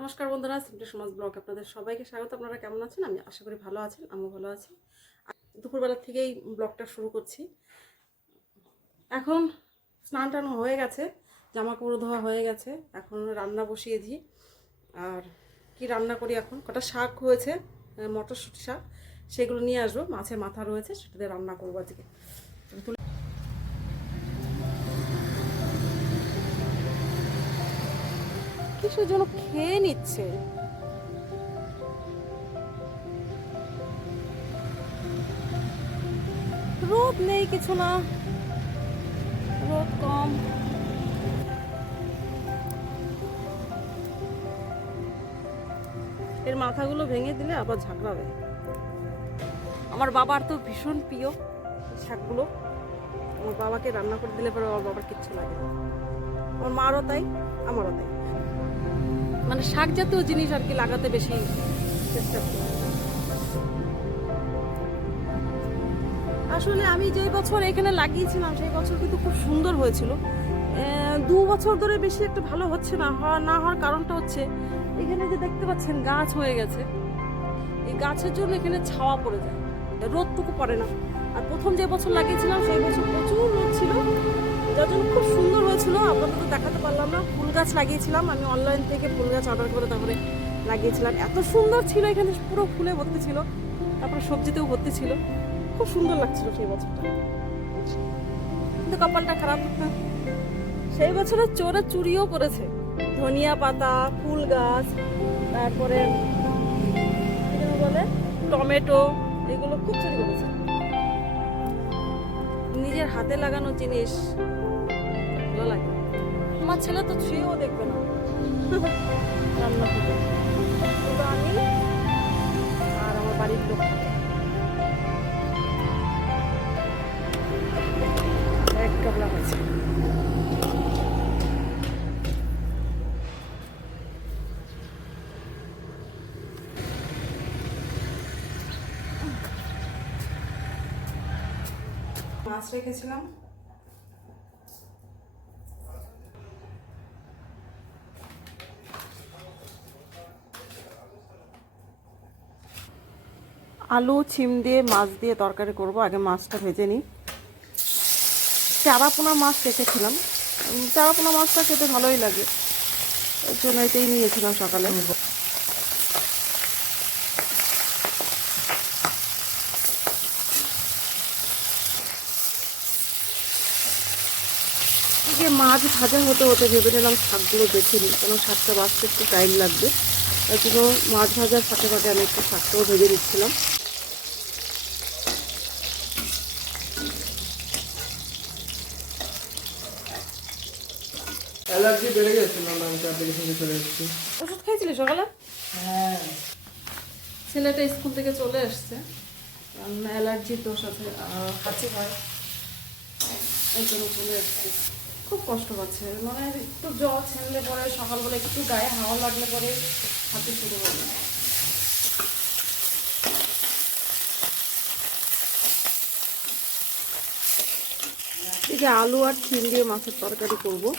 নমস্কার বন্ধুরা, সিম্পলি সমাজ ব্লগ আপনাদের সবাইকে স্বাগত। আপনারা কেমন আছেন? আমি আশা করি ভালো আছেন, আমিও ভালো আছি। দুপুরবেলা থেকেই ব্লগটা শুরু করছি। এখন স্নান টান হয়ে গেছে, জামা কাপড় ধোয়া হয়ে গেছে, এখন রান্না বসিয়ে দিই। আর কি রান্না করি, এখন কটা শাক হয়েছে, মটরশুঁটি শাক, সেগুলো নিয়ে আসবো। মাছের মাথা রয়েছে, সেটা দিয়ে রান্না করবো আজকে। কিসের জন্য খেয়ে নিচ্ছে? রোদ নেই, কিছু না, রোদ কম। এর মাথাগুলো ভেঙে দিলে আবার ঝাঁকড়াবে। আমার বাবার তো ভীষণ প্রিয় শাকগুলো। আমার বাবাকে রান্না করে দিলে পরে আমার বাবার কিচ্ছু লাগে না। আমার মারও তাই, আমারও তাই। মানে শাক জাতীয় জিনিস আর কি লাগাতে বেশি চেষ্টা করি। আসলে আমি যে বছর এখানে লাগিয়েছিলাম সেই বছর কিন্তু খুব সুন্দর হয়েছিল। 2 বছর ধরে বেশি একটা ভালো হচ্ছে না। হওয়ার কারণটা হচ্ছে এখানে যে দেখতে পাচ্ছেন গাছ হয়ে গেছে, এই গাছের জন্য এখানে ছাওয়া পড়ে যায়, রোদটুকু পড়ে না। আর প্রথম যে বছর লাগিয়েছিলাম সেই বছর প্রচুর রোদ ছিল, যার জন্য খুব সুন্দর হয়েছিল। আপনাদের তো দেখাতে পারলাম না। ফুল গাছ লাগিয়েছিলাম আমি, অনলাইন থেকে ফুল গাছ অর্ডার করে তারপরে লাগিয়েছিলাম। এত সুন্দর ছিল, এখানে পুরো ফুলে ভর্তি ছিল, তারপরে সবজিতেও ভর্তি ছিল। খুব সুন্দর লাগছিল সেই বছরটা, কিন্তু কপালটা খারাপ। সেই বছরে চোরে চুরিও করেছে। ধনিয়া পাতা, ফুল গাছ, তারপরে বলে টমেটো, এগুলো খুব চুরি করেছে। নিজের হাতে লাগানো জিনিস ভালো লাগে। আমার ছেলে তো ছুঁয়েও দেখবে না রান্না করে, শুধু আমি আর আমার বাড়ির লোক। এক কাপড়া হয়েছে। মাছ রেখেছিলাম, আলু ছিম দিয়ে মাছ দিয়ে তরকারি করব। আগে মাছটা ভেজে নিই। চারাপোনা মাছ রেখেছিলাম, চারাপোনা মাছটা খেতে ভালোই লাগে, ওই জন্য এটাই নিয়েছিলাম সকালে। যে মাছ ভাজা হতে হতে ভেবে নিলাম শাকগুলো বেছে নিই, কারণ শাকটা বাছতে একটু টাইম লাগবে। তাই জন্য মাছ ভাজার ফাঁকে ফাঁকে আমি একটু শাকটাও ভেজে নিচ্ছিলাম। অ্যালার্জি বেড়ে গেছিল না, আমি অ্যাপ্লিকেশনে চলে এসেছি। ওষুধ খাইছিলি সকালে? হ্যাঁ, ছেলেটা স্কুল থেকে চলে এসছে, অ্যালার্জির দোষ আছে, হাঁচি হয়, এই জন্য চলে এসছে। খুব কষ্ট পাচ্ছে, মানে একটু জ্বর ছেড়লে পরে, সকালবেলা একটু গায়ে হাওয়া লাগলে পরে হাঁচি শুরু হবে। এই যে আলু আর ছিম দিয়ে মাছের তরকারি করবো।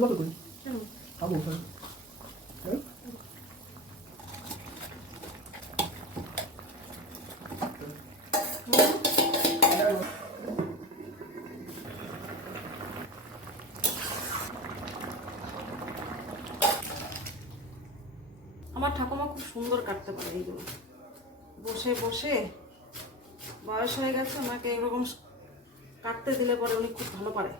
খাবো করি খাবো স্যার। আমার ঠাকুমা খুব সুন্দর কাটতে পারে এইগুলো, বসে বসে। বয়স হয়ে গেছে, আমাকে এরকম কাটতে দিলে পরে উনি খুব ভালো পারে।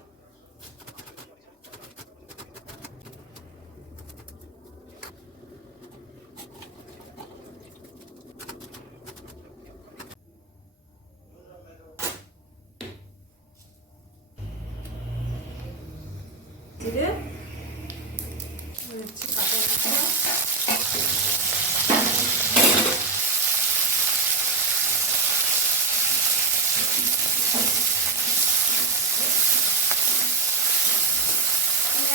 জিরে, দিচ্ছি কাঁচা লঙ্কা,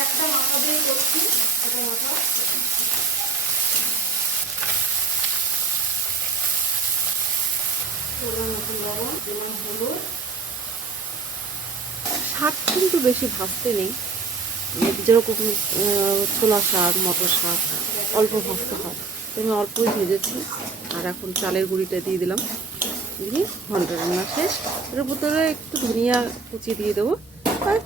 একটা মাথা দিয়ে করছি, একটা মাথা। লবণ দিলাম, হলুদ। শাক কিন্তু বেশি ভাজতে নেই, যেরকম ছোলা শাক, মটর শাক অল্প ভাজতে হয়, তো আমি অল্পই ভেজেছি। আর এখন চালের গুঁড়িটা দিয়ে দিলাম, দিয়ে ঘন্টা রান্না শেষ। এর ভিতরে একটু ধনিয়া কুচি দিয়ে দেবো। আর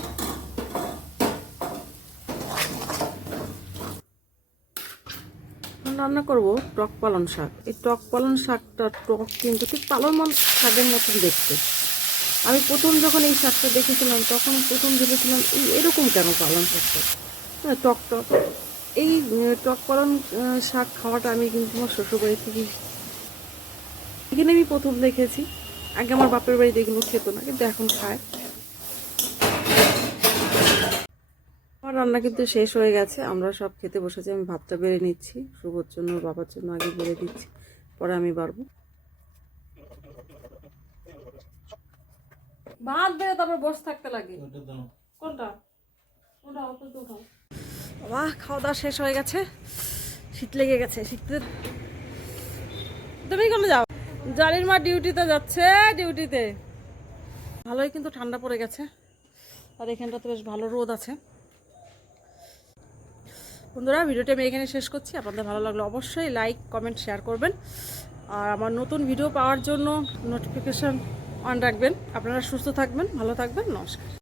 রান্না করবো টক পালং শাক। এই টক পালং শাকটা টক কিন্তু ঠিক পালং শাকের মতন দেখতে। আমি প্রথম যখন এই শাকটা দেখেছিলাম তখন প্রথম ভেবেছিলাম এরকম কেন পালং শাকটা, হ্যাঁ টক টক। এই টক পালং শাক খাওয়াটা আমি কিন্তু আমার শ্বশুরবাড়ি থেকে এখানে আমি প্রথম দেখেছি। আগে আমার বাপের বাড়িতে এগুলো খেত না, কিন্তু এখন খায়। আমার রান্না কিন্তু শেষ হয়ে গেছে, আমরা সব খেতে বসেছি। আমি ভাতটা বেড়ে নিচ্ছি, শুভর জন্য বাবার জন্য আগে বেড়ে দিচ্ছি, পরে আমি বাড়বো। ভাত বেড়ে তারপর বসে থাকতে লাগে। কোনটা? বাহ, খাওয়া দাওয়া শেষ হয়ে গেছে, শীত লেগে গেছে। শীতের তুমি কেন যাও? জালির মা ডিউটিতে যাচ্ছে, ডিউটিতে। ভালোই কিন্তু ঠান্ডা পড়ে গেছে, আর এখানটাতে বেশ ভালো রোদ আছে। বন্ধুরা, ভিডিওটা আমি এখানে শেষ করছি। আপনাদের ভালো লাগলে অবশ্যই লাইক, কমেন্ট, শেয়ার করবেন। আর আমার নতুন ভিডিও পাওয়ার জন্য নোটিফিকেশান অন রাখবেন। আপনারা সুস্থ থাকবেন, ভালো থাকবেন। নমস্কার।